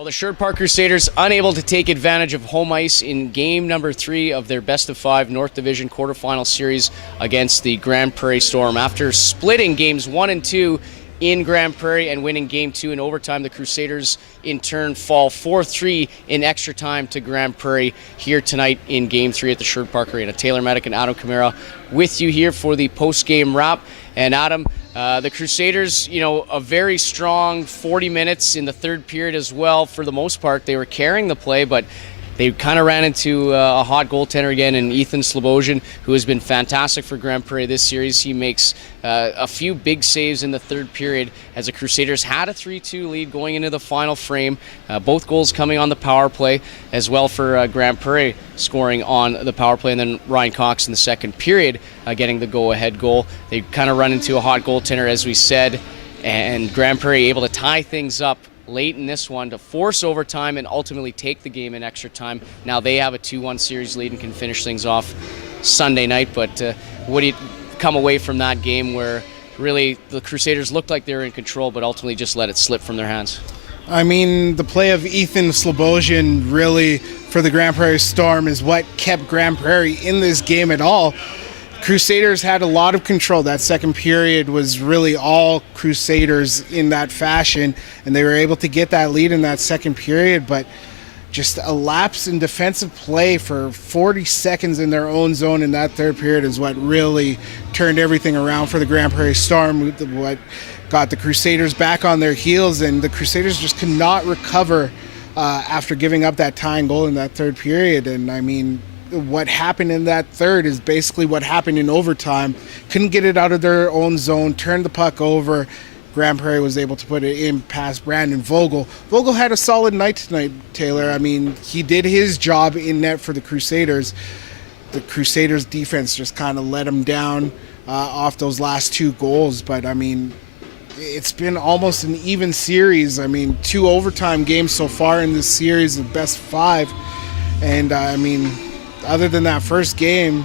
Well, the Sherwood Park Crusaders unable to take advantage of home ice in game number 3 of their best-of-5 North Division quarterfinal series against the Grande Prairie Storm. After splitting games 1 and 2 in Grande Prairie and winning game 2 in overtime, the Crusaders in turn fall 4-3 in extra time to Grande Prairie here tonight in game 3 at the Sherwood Park Arena. Taylor Medak and Adam Kamara with you here for the post-game wrap. And Adam, the Crusaders, a very strong 40 minutes in the third period as well. For the most part, they were carrying the play, but they kind of ran into a hot goaltender again in Ethan Slobosian, who has been fantastic for Grande Prairie this series. He makes a few big saves in the third period as the Crusaders had a 3-2 lead going into the final frame. Both goals coming on the power play as well for Grande Prairie scoring on the power play, and then Ryan Cox in the second period getting the go-ahead goal. They kind of run into a hot goaltender, as we said, and Grande Prairie able to tie things up late in this one to force overtime and ultimately take the game in extra time. Now they have a 2-1 series lead and can finish things off Sunday night. But what do you come away from that game where really the Crusaders looked like they were in control but ultimately just let it slip from their hands? I mean, the play of Ethan Slobosian really for the Grande Prairie Storm is what kept Grande Prairie in this game at all. Crusaders had a lot of control. That second period was really all Crusaders in that fashion, and they were able to get that lead in that second period, but just a lapse in defensive play for 40 seconds in their own zone in that third period is what really turned everything around for the Grande Prairie Storm, what got the Crusaders back on their heels, and the Crusaders just could not recover after giving up that tying goal in that third period. And I mean, what happened in that third is basically what happened in overtime. Couldn't get it out of their own zone, turned the puck over. Grande Prairie was able to put it in past Brandon Vogel. Vogel had a solid night tonight, Taylor. I mean, he did his job in net for the Crusaders. The Crusaders defense just kind of let him down off those last 2 goals. But, I mean, it's been almost an even series. I mean, 2 overtime games so far in this series, the best 5. And, I mean, other than that first game,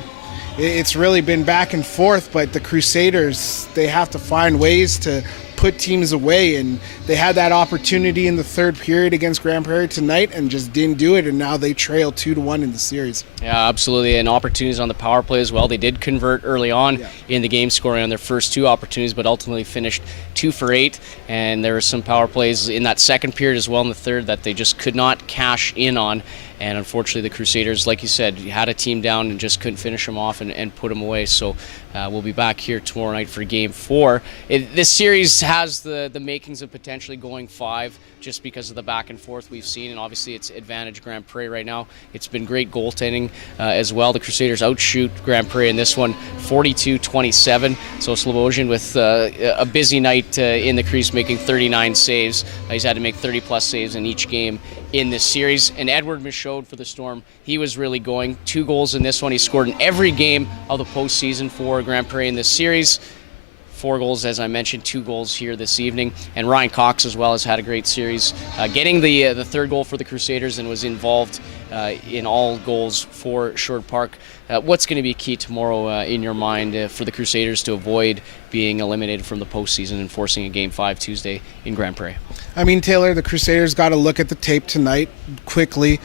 it's really been back and forth, but the Crusaders, they have to find ways to put teams away, and they had that opportunity in the third period against Grande Prairie tonight and just didn't do it, and now they trail 2-1 in the series. Yeah, absolutely, and opportunities on the power play as well. They did convert early on in the game, scoring on their first 2 opportunities, but ultimately finished 2 for 8, and there were some power plays in that second period as well in the third that they just could not cash in on. And unfortunately, the Crusaders, like you said, had a team down and just couldn't finish them off and put them away. So we'll be back here tomorrow night for Game 4. This series has the makings of potentially going 5 just because of the back and forth we've seen. And obviously, it's advantage Grande Prairie right now. It's been great goaltending as well. The Crusaders outshoot Grande Prairie in this one 42-27. So Slobosian with a busy night in the crease, making 39 saves. He's had to make 30-plus saves in each game in this series. And Edward Michaud for the Storm, he was really going. 2 goals in this one. He scored in every game of the postseason for Grande Prairie in this series. 4 goals, as I mentioned, 2 goals here this evening. And Ryan Cox as well has had a great series, getting the third goal for the Crusaders and was involved in all goals for Sherwood Park. What's going to be key tomorrow in your mind for the Crusaders to avoid being eliminated from the postseason and forcing a Game 5 Tuesday in Grande Prairie? I mean, Taylor, the Crusaders got to look at the tape tonight quickly.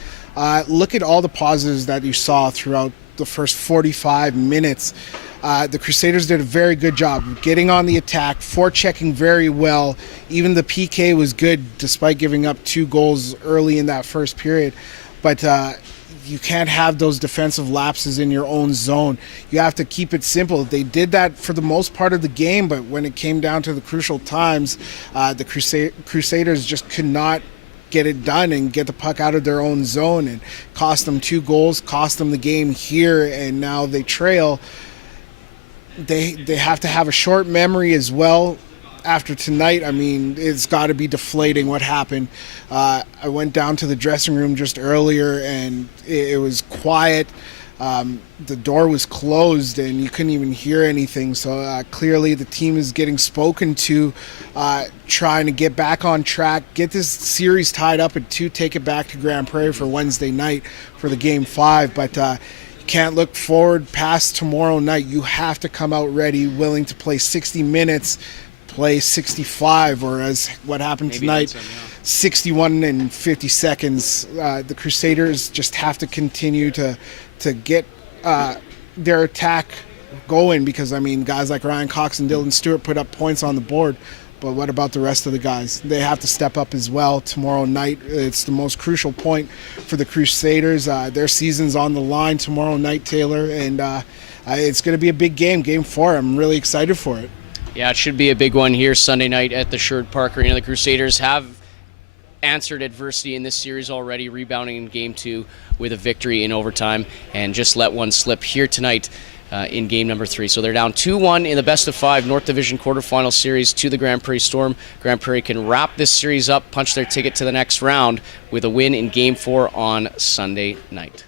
Look at all the positives that you saw throughout the first 45 minutes. The Crusaders did a very good job getting on the attack, forechecking very well. Even the PK was good despite giving up 2 goals early in that first period. But you can't have those defensive lapses in your own zone. You have to keep it simple. They did that for the most part of the game, but when it came down to the crucial times, the Crusaders just could not get it done and get the puck out of their own zone, and cost them 2 goals, cost them the game here, and now they trail. They have to have a short memory as well after tonight. I mean, it's got to be deflating what happened. I went down to the dressing room just earlier, and it was quiet. The door was closed, and you couldn't even hear anything. So clearly the team is getting spoken to, trying to get back on track, get this series tied up at 2, take it back to Grande Prairie for Wednesday night for the Game 5. But you can't look forward past tomorrow night. You have to come out ready, willing to play 60 minutes, play 65, or as what happened Maybe tonight, that's him, 61 and 50 seconds. The Crusaders just have to continue to get their attack going, because I mean, guys like Ryan Cox and Dylan Stewart put up points on the board. But what about the rest of the guys? They have to step up as well tomorrow night. It's the most crucial point for the Crusaders. Their season's on the line tomorrow night, Taylor, and it's going to be a big game, Game 4. I'm really excited for it. Yeah, it should be a big one here Sunday night at the Sherwood Park Arena. The Crusaders have answered adversity in this series already, rebounding in Game 2 with a victory in overtime, and just let one slip here tonight in game number 3. So they're down 2-1 in the best-of-5 North Division quarterfinal series to the Grande Prairie Storm. Grande Prairie can wrap this series up, punch their ticket to the next round with a win in Game 4 on Sunday night.